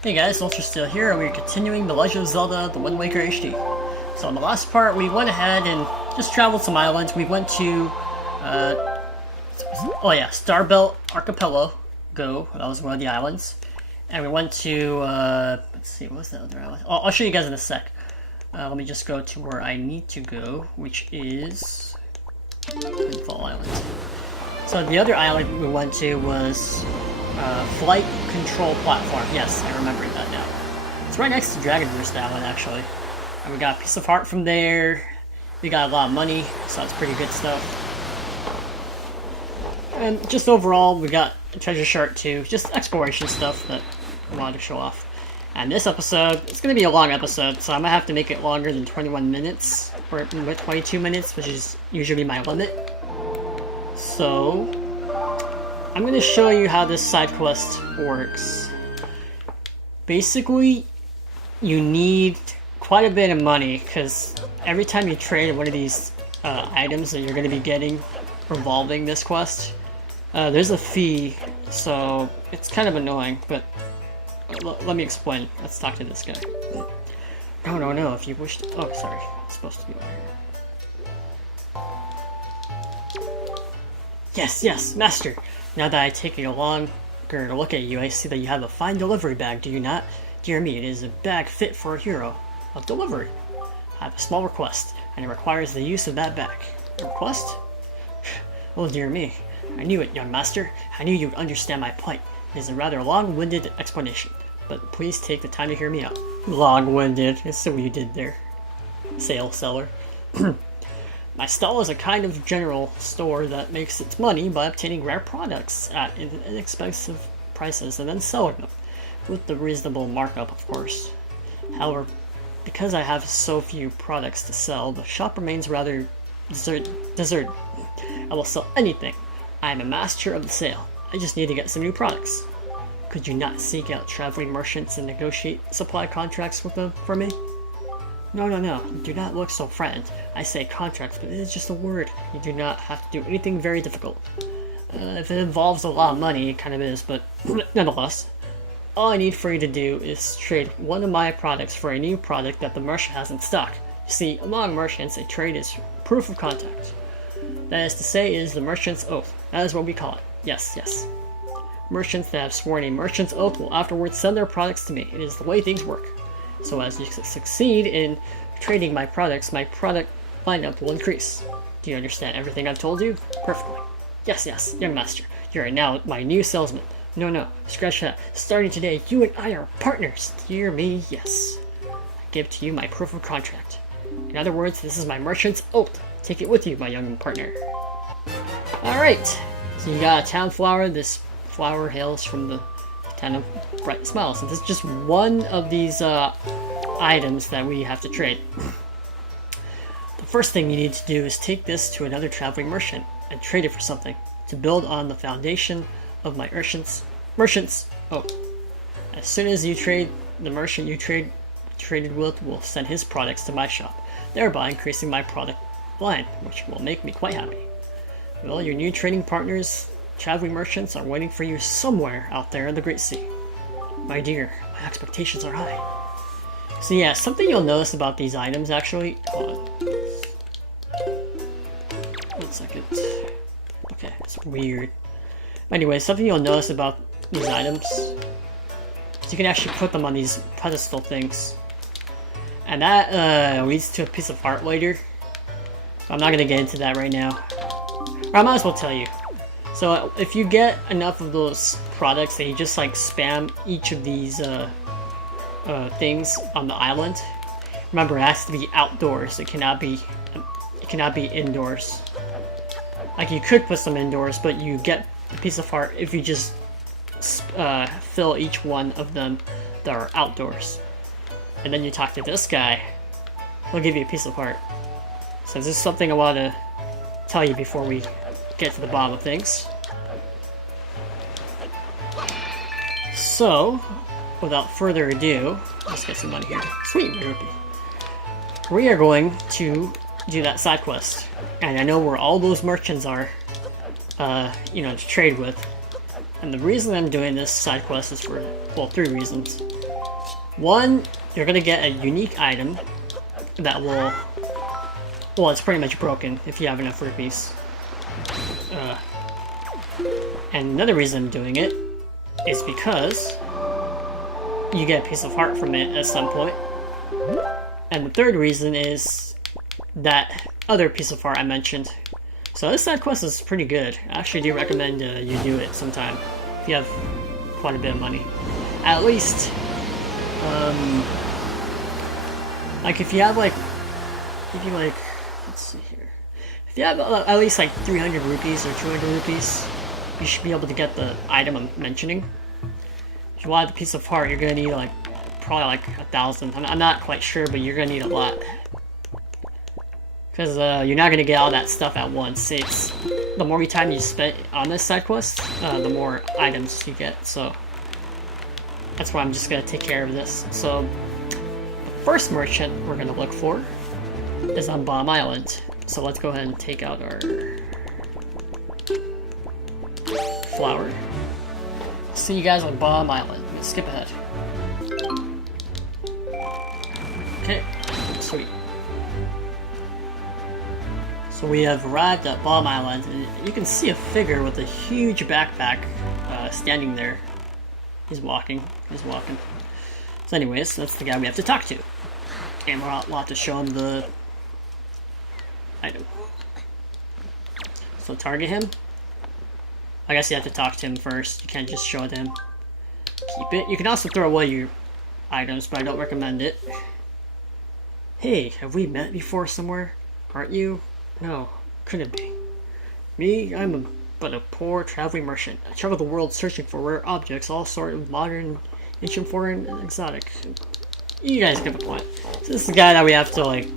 Hey guys, Ultra still here, and we're continuing The Legend of Zelda: The Wind Waker HD. So in the last part, we went ahead and just traveled some islands. We went to, oh yeah, Starbelt Archipelago. That was one of the islands. And we went to, let's see, what was the other island? I'll show you guys in a sec. Let me just go to where I need to go, which is Windfall Island. So the other island we went to was Flight Control Platform. Yes, I remember that now. It's right next to Dragon Roost Island, actually. And we got a piece of heart from there. We got a lot of money, so that's pretty good stuff. And just overall, we got a treasure chart too. Just exploration stuff that I wanted to show off. And this episode, it's going to be a long episode, so I'm going to have to make it longer than 21 minutes. Or 22 minutes, which is usually my limit. So I'm going to show you how this side quest works. Basically, you need quite a bit of money, because every time you trade one of these items that you're going to be getting revolving this quest, there's a fee, so it's kind of annoying, but let me explain. Let's talk to this guy. No, if you wish to... Oh, sorry. It's supposed to be over here. Yes, master! Now that I take a longer look at you, I see that you have a fine delivery bag, do you not? Dear me, it is a bag fit for a hero of delivery. I have a small request, and it requires the use of that bag. A request? Oh dear me. I knew it, young master. I knew you would understand my plight. It is a rather long-winded explanation, but please take the time to hear me out. Long-winded. I see what you did there. Sale seller. My stall is a kind of general store that makes its money by obtaining rare products at inexpensive prices and then selling them, with the reasonable markup, of course. However, because I have so few products to sell, the shop remains rather deserted. I will sell anything. I am a master of the sale. I just need to get some new products. Could you not seek out traveling merchants and negotiate supply contracts with them for me? No. Do not look so frightened. I say contracts, but it is just a word. You do not have to do anything very difficult. If it involves a lot of money, it kind of is, but nonetheless. All I need for you to do is trade one of my products for a new product that the merchant has in stock. You see, among merchants, a trade is proof of contact. That is to say, it is the merchant's oath. That is what we call it. Yes. Merchants that have sworn a merchant's oath will afterwards send their products to me. It is the way things work. So as you succeed in trading my products, my product lineup will increase. Do you understand everything I've told you? Perfectly. Yes, young master. You are now my new salesman. No, scratch that. Starting today, you and I are partners. Dear me, yes. I give to you my proof of contract. In other words, this is my merchant's oath. Take it with you, my young partner. Alright, so you got a town flower. This flower hails from the town of Bright Smiles. And this is just one of these items that we have to trade. The first thing you need to do is take this to another traveling merchant and trade it for something to build on the foundation of my merchant's oath. As soon as you trade, the merchant you traded with will send his products to my shop, thereby increasing my product line, which will make me quite happy. Well, your new trading partners, traveling merchants, are waiting for you somewhere out there in the Great Sea. My dear, my expectations are high. So yeah, something you'll notice about these items actually... Hold on. 1 second. Okay, it's weird. Anyway, something you'll notice about these items is you can actually put them on these pedestal things. And that leads to a piece of heart later. I'm not going to get into that right now. Or I might as well tell you. So if you get enough of those products and you just like spam each of these things on the island, remember it has to be outdoors. It cannot be indoors. Like you could put some indoors, but you get a piece of heart if you just fill each one of them that are outdoors. And then you talk to this guy, he'll give you a piece of heart. So this is something I want to tell you before we get to the bottom of things. So, without further ado, let's get some money here. Sweet rupee. We are going to do that side quest. And I know where all those merchants are, to trade with. And the reason I'm doing this side quest is for, well, 3 reasons. One, you're gonna get a unique item that will... Well, it's pretty much broken if you have enough rupees. And another reason I'm doing it is because you get a piece of heart from it at some point. And the third reason is that other piece of heart I mentioned. So this side quest is pretty good. I actually do recommend you do it sometime if you have quite a bit of money. At least, like if you have like, let's see here. If you have at least like 300 rupees or 200 rupees, you should be able to get the item I'm mentioning. If you want the piece of heart, you're gonna need like probably like 1,000. I'm not quite sure, but you're gonna need a lot. Because you're not gonna get all that stuff at once. It's the more time you spend on this side quest, the more items you get. So that's why I'm just gonna take care of this. So the first merchant we're gonna look for is on Bomb Island. So let's go ahead and take out our flower. See you guys on Bomb Island. Let me skip ahead. Okay, sweet. So we have arrived at Bomb Island, and you can see a figure with a huge backpack standing there. He's walking. So anyways, that's the guy we have to talk to. And we'll have to show him the item. So target him. I guess you have to talk to him first. You can't just show it to him. Keep it. You can also throw away your items, but I don't recommend it. Hey, have we met before somewhere? Aren't you? No, couldn't be. Me? But a poor traveling merchant. I travel the world searching for rare objects, all sorts of modern, ancient, foreign, and exotic. You guys get the point. So this is the guy that we have to, like,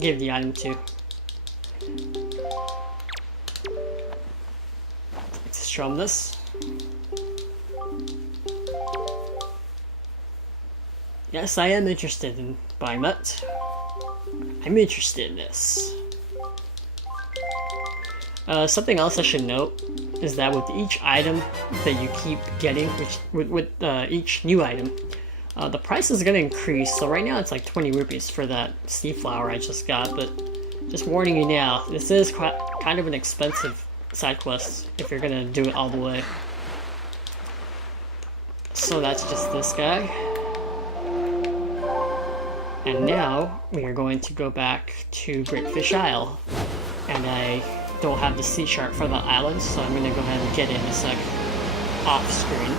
give the item to. Let's show him this. Yes, I am interested in buying that. I'm interested in this. Something else I should note is that with each item that you keep getting, with each new item, the price is going to increase. So right now it's like 20 rupees for that sea flower I just got, but just warning you now, this is kind of an expensive side quest if you're going to do it all the way. So that's just this guy. And now we are going to go back to Great Fish Isle, and I don't have the sea chart for the island, so I'm going to go ahead and get it in a sec off screen.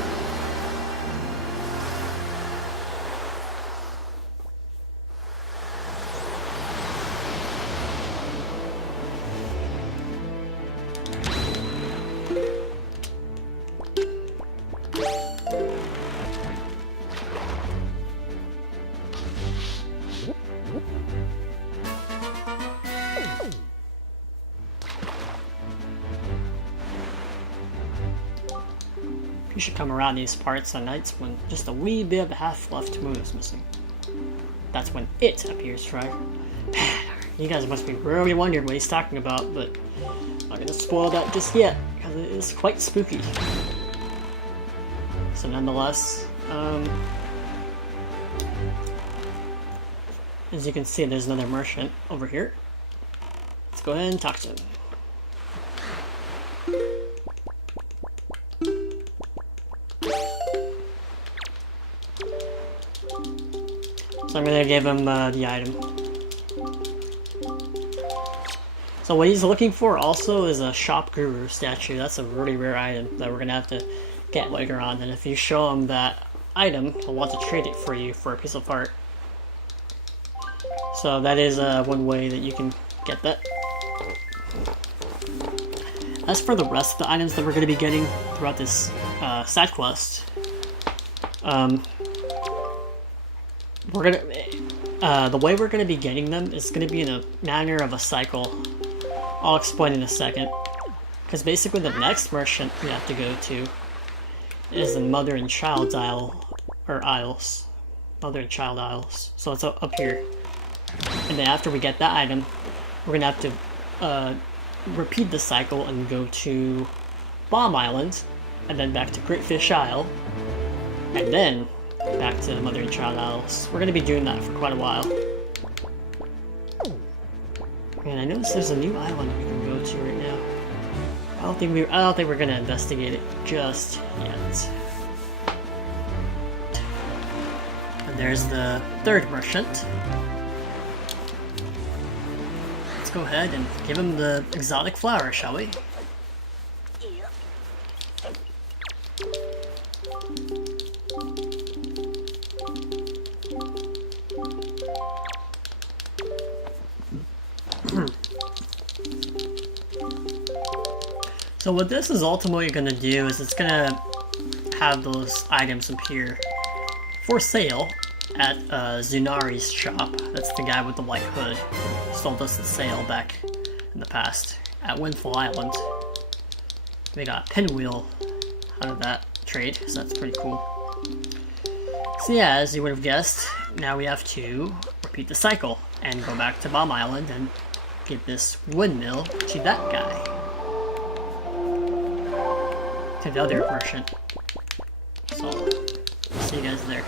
You should come around these parts on nights when just a wee bit of the half-left moon is missing. That's when it appears, right? You guys must be really wondering what he's talking about, but I'm not gonna spoil that just yet, because it is quite spooky. So nonetheless, as you can see, there's another merchant over here. Let's go ahead and talk to him. So I'm gonna give him the item. So what he's looking for also is a Shop Guru statue. That's a really rare item that we're gonna have to get later on. And if you show him that item, he'll want to trade it for you for a piece of art. So that is one way that you can get that. As for the rest of the items that we're gonna be getting throughout this side quest, we're gonna the way we're gonna be getting them is gonna be in a manner of a cycle. I'll explain in a second. Because basically the next merchant we have to go to is the Mother and Child Isles. Mother and Child Isles. So it's up here. And then after we get that item, we're gonna have to repeat the cycle and go to Bomb Island, and then back to Great Fish Isle, and then back to Mother and Child Isles. We're gonna be doing that for quite a while. And I noticed there's a new island we can go to right now. I don't think we're gonna investigate it just yet. And there's the third merchant. Let's go ahead and give him the exotic flower, shall we? So what this is ultimately going to do is it's going to have those items appear for sale at Zunari's shop. That's the guy with the white hood who sold us the sale back in the past at Windfall Island. We got Pinwheel out of that trade, so that's pretty cool. So yeah, as you would have guessed, now we have to repeat the cycle and go back to Bomb Island and give this windmill to that guy. To the other merchant. So, see you guys there.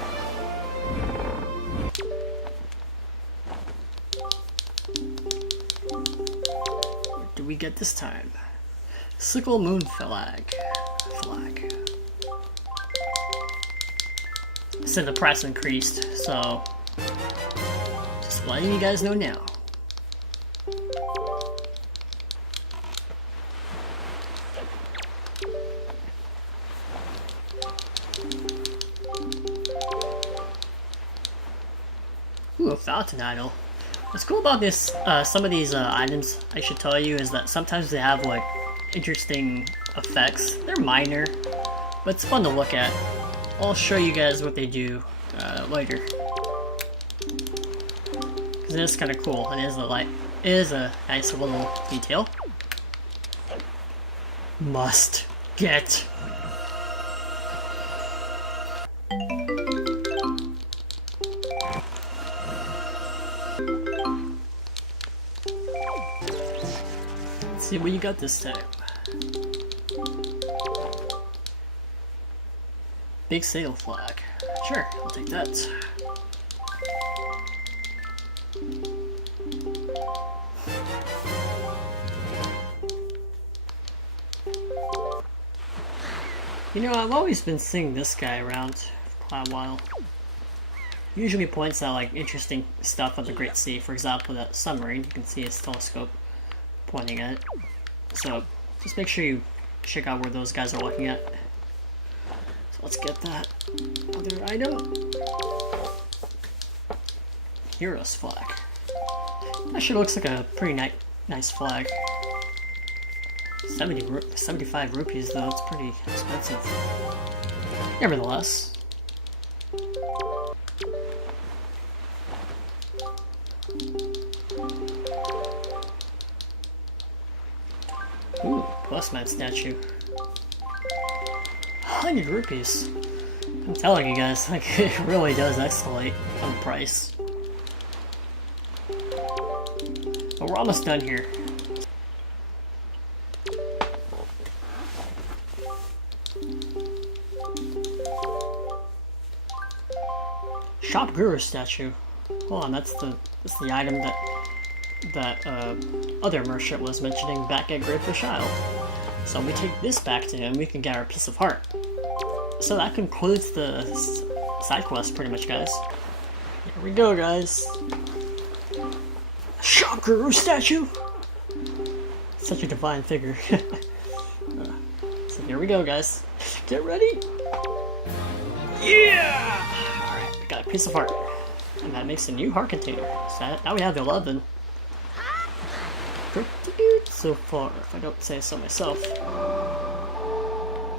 What do we get this time? Sickle Moon Flag. So the price increased, so just letting you guys know now. Ooh, a fountain idol. What's cool about this, some of these items, I should tell you, is that sometimes they have like interesting effects. They're minor, but it's fun to look at. I'll show you guys what they do later. Cause it is kind of cool. It is a nice little detail. Must get. Let's see what you got this time. Big sail flag. Sure, I'll take that. You know, I've always been seeing this guy around for quite a while. He usually points out like interesting stuff at the Great Sea. For example, that submarine, you can see his telescope pointing at it. So just make sure you check out where those guys are looking at. So let's get that other item. Hero's flag. Actually looks like a pretty nice flag. 75 rupees though, it's pretty expensive. Nevertheless. Ooh, postman statue. 100 rupees. I'm telling you guys, like, it really does escalate on the price. But we're almost done here. Shop Guru statue. Hold on, that's the item that other merchant was mentioning back at Greyfish Isle. So when we take this back to him, we can get our piece of heart. So that concludes the side quest, pretty much, guys. Here we go, guys. Shop Guru statue. Such a divine figure. So here we go, guys. Get ready. Yeah. Got a piece of heart, and that makes a new heart container. So now we have 11. Pretty good so far, if I don't say so myself.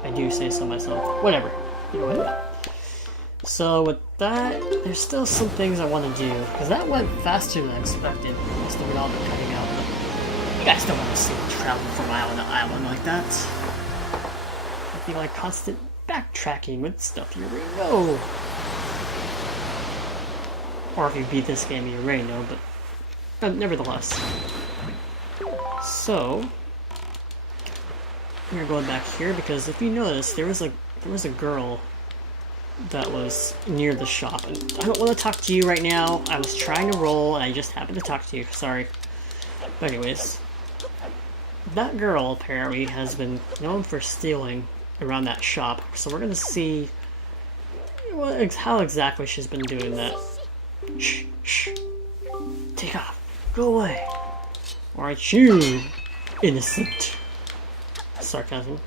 I do say so myself. Whatever. You know what? So with that, there's still some things I want to do, because that went faster than expected. Most of it all been cutting out, but you guys don't want to see me travel from island to island like that. It'd be like constant backtracking with stuff you already know. Or if you beat this game, you already know, but nevertheless. So we're going back here because if you notice, there was a girl that was near the shop. And I don't want to talk to you right now. I was trying to roll, and I just happened to talk to you. Sorry. But anyways, that girl apparently has been known for stealing around that shop. So we're gonna see how exactly she's been doing that. Shh, shh. Take off. Go away. Or aren't you innocent? Sarcasm.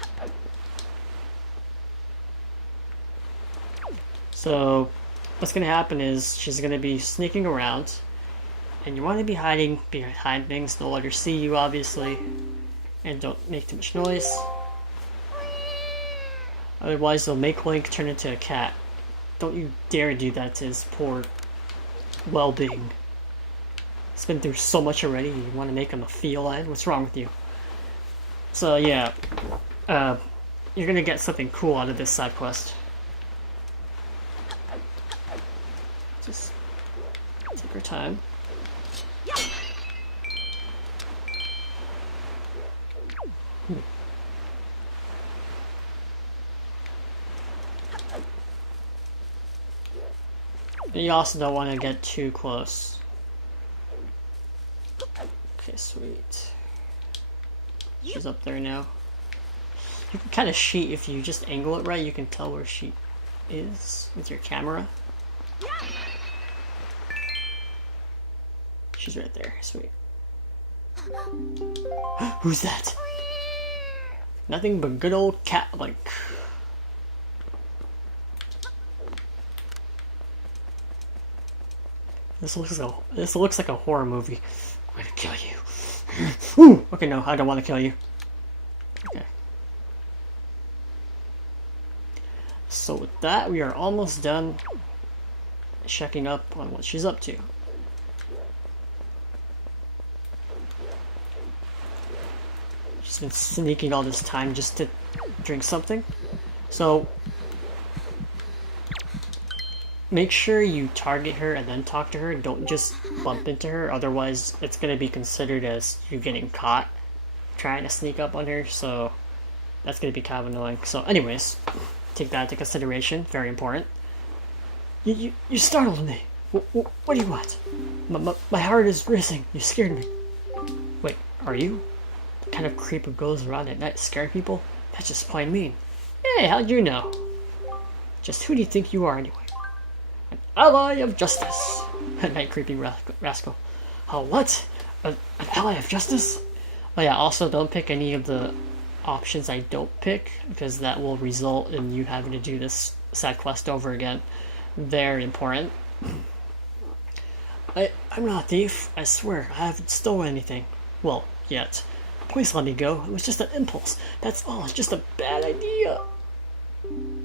So, what's gonna happen is she's gonna be sneaking around, and you want to be hiding behind things. Don't let her see you, obviously, and don't make too much noise. Otherwise, they'll make Link turn into a cat. Don't you dare do that to his poor well-being. He's been through so much already. You want to make him a feline? What's wrong with you? So yeah, you're gonna get something cool out of this side quest. Just take your time. You also don't want to get too close. Okay, sweet. She's up there now. You can kind of cheat if you just angle it right. You can tell where she is with your camera. She's right there. Sweet. Who's that? Nothing but good old cat Link. This looks like a horror movie. I'm gonna kill you. Ooh! Okay, no, I don't want to kill you. Okay. So with that, we are almost done checking up on what she's up to. She's been sneaking all this time just to drink something. So make sure you target her and then talk to her. Don't just bump into her, otherwise it's going to be considered as you getting caught trying to sneak up on her, so that's going to be kind of annoying. So anyways, take that into consideration, very important. You startled me. What do you want? My heart is racing. You scared me. Wait, are you? What kind of creep who goes around at night scaring people? That's just plain mean. Hey, how'd you know? Just who do you think you are anyway? An ally of justice. A night creeping rascal. Oh, what? An ally of justice? Oh yeah, also don't pick any of the options I don't pick, because that will result in you having to do this side quest over again. Very important. I'm not a thief, I swear. I haven't stolen anything. Well, yet. Please let me go. It was just an impulse. That's all. It's just a bad idea.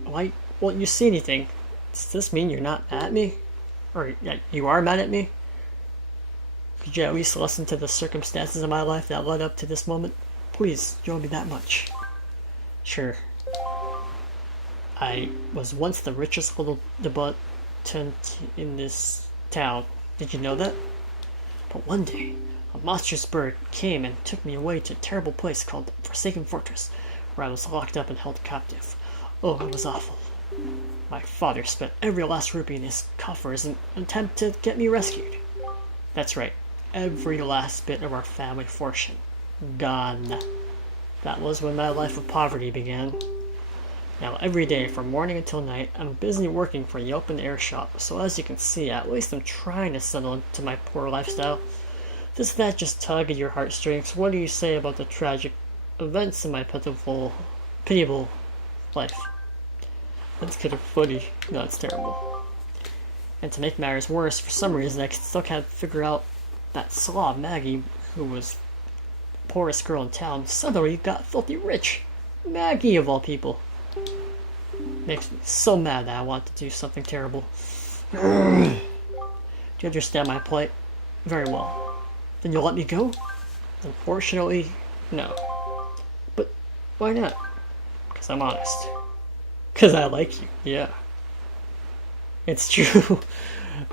Why won't you see anything? Does this mean you're not mad at me? Or you are mad at me? Could you at least listen to the circumstances of my life that led up to this moment? Please, you owe me that much. Sure. I was once the richest little debutant in this town. Did you know that? But one day, a monstrous bird came and took me away to a terrible place called the Forsaken Fortress, where I was locked up and held captive. Oh, it was awful. My father spent every last rupee in his coffers in an attempt to get me rescued. That's right, every last bit of our family fortune. Gone. That was when my life of poverty began. Now every day, from morning until night, I'm busy working for the open air shop, so as you can see, at least I'm trying to settle into my poor lifestyle. Does that just tug at your heartstrings? What do you say about the tragic events in my pitiable life? That's kind of funny. No, it's terrible. And to make matters worse, for some reason I still can't figure out that slob Maggie, who was the poorest girl in town, suddenly got filthy rich. Maggie, of all people. Makes me so mad that I want to do something terrible. Do you understand my plight? Very well. Then you'll let me go? Unfortunately, no. But why not? Because I'm honest. Because I like you, yeah. It's true.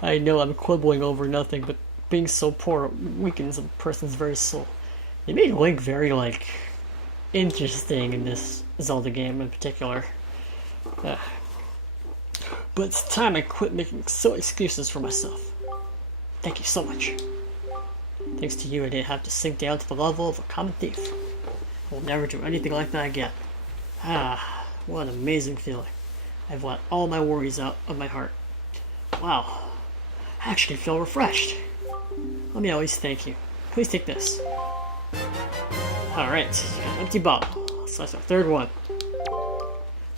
I know I'm quibbling over nothing, but being so poor weakens a person's very soul. They made Link very, interesting in this Zelda game in particular. But it's time I quit making silly excuses for myself. Thank you so much. Thanks to you, I didn't have to sink down to the level of a common thief. I will never do anything like that again. Ah, what an amazing feeling. I've let all my worries out of my heart. Wow, I actually feel refreshed. Let me always thank you. Please take this. Alright, an empty bottle. So that's our third one.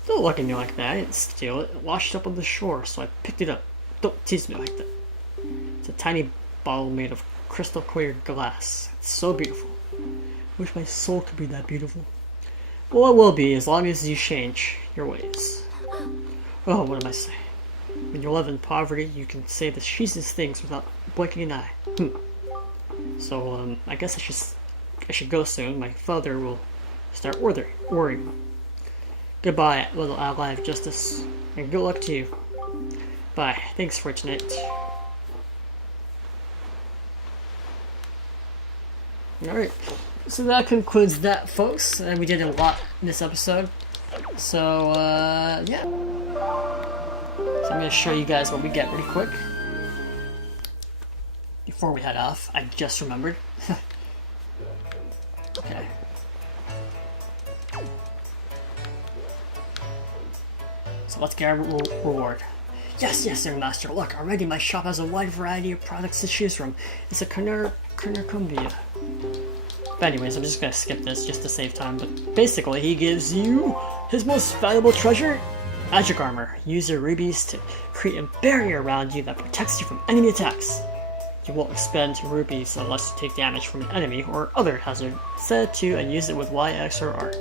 Don't look at me like that. I didn't steal it. It washed up on the shore, so I picked it up. Don't tease me like that. It's a tiny bottle made of crystal clear glass. It's so beautiful. I wish my soul could be that beautiful. Well, it will be, as long as you change your ways. Oh, what am I saying? When you live in poverty, you can say the cheesiest things without blinking an eye. So, I guess I should go soon. My father will start worrying. Goodbye, little ally of justice, and good luck to you. Bye. Thanks for tonight. Alright, so that concludes that, folks. And we did a lot in this episode. So, yeah. So I'm going to show you guys what we get really quick. Before we head off, I just remembered. Okay. So let's get our reward. Yes, Sir Master. Look, already my shop has a wide variety of products to choose from. It's a cornucopia. But anyways, I'm just gonna skip this just to save time. But basically, he gives you his most valuable treasure, magic armor. Use your rubies to create a barrier around you that protects you from enemy attacks. You won't expend rubies unless you take damage from an enemy or other hazard. Set it to and use it with Y, X, or R.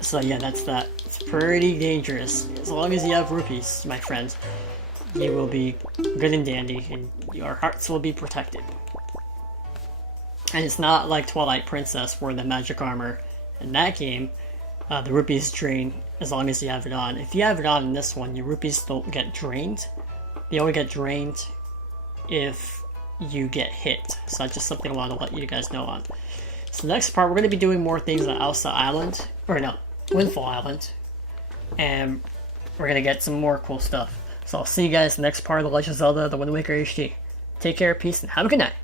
So yeah, that's that. It's pretty dangerous. As long as you have rupees, my friends, you will be good and dandy, and your hearts will be protected. And it's not like Twilight Princess, where the magic armor in that game, the rupees drain as long as you have it on. If you have it on in this one, your rupees don't get drained. They only get drained if you get hit. So that's just something I want to let you guys know on. So next part, we're going to be doing more things on Elsa Island, or no, Windfall Island, and we're going to get some more cool stuff. So I'll see you guys in the next part of The Legend of Zelda: The Wind Waker HD. Take care, peace, and have a good night.